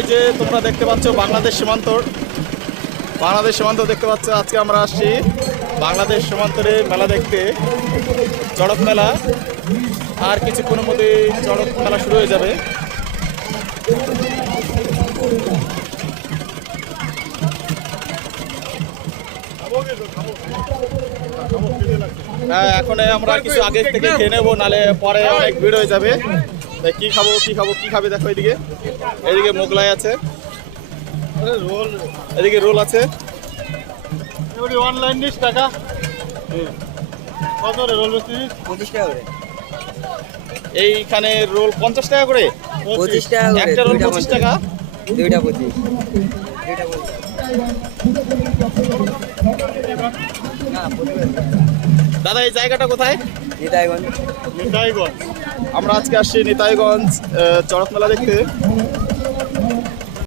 ওই যে তোমরা দেখতে পাচ্ছ বাংলাদেশ সীমান্ত দেখতে পাচ্ছ। আজকে আমরা আসছি বাংলাদেশ সীমান্তরে মেলা দেখতে, চড়ক মেলা। আর কিছুক্ষণের মধ্যে চড়ক মেলা শুরু হয়ে যাবে। হ্যাঁ, এখন আমরা কিছু আগে থেকে খেয়ে নেবো, নালে পরে অনেক ভিড় হয়ে যাবে। তাই কি খাবে দেখো। এদিকে মোগলাই আছে, এদিকে রোল আছে। অনলাইন 20 টাকা। কত রে রোল বেশি? 25 টাকা করে। এইখানে রোল 50 টাকা করে। 25 টাকা করে। একটা রোল 25 টাকা। দুইটা 25। না, 25। দাদা এই জায়গাটা কোথায়? নিতাইগঞ্জ। নিতাইগঞ্জ। আমরা আজকে আসছি নিতাইগঞ্জ চড়ক মেলা দেখতে।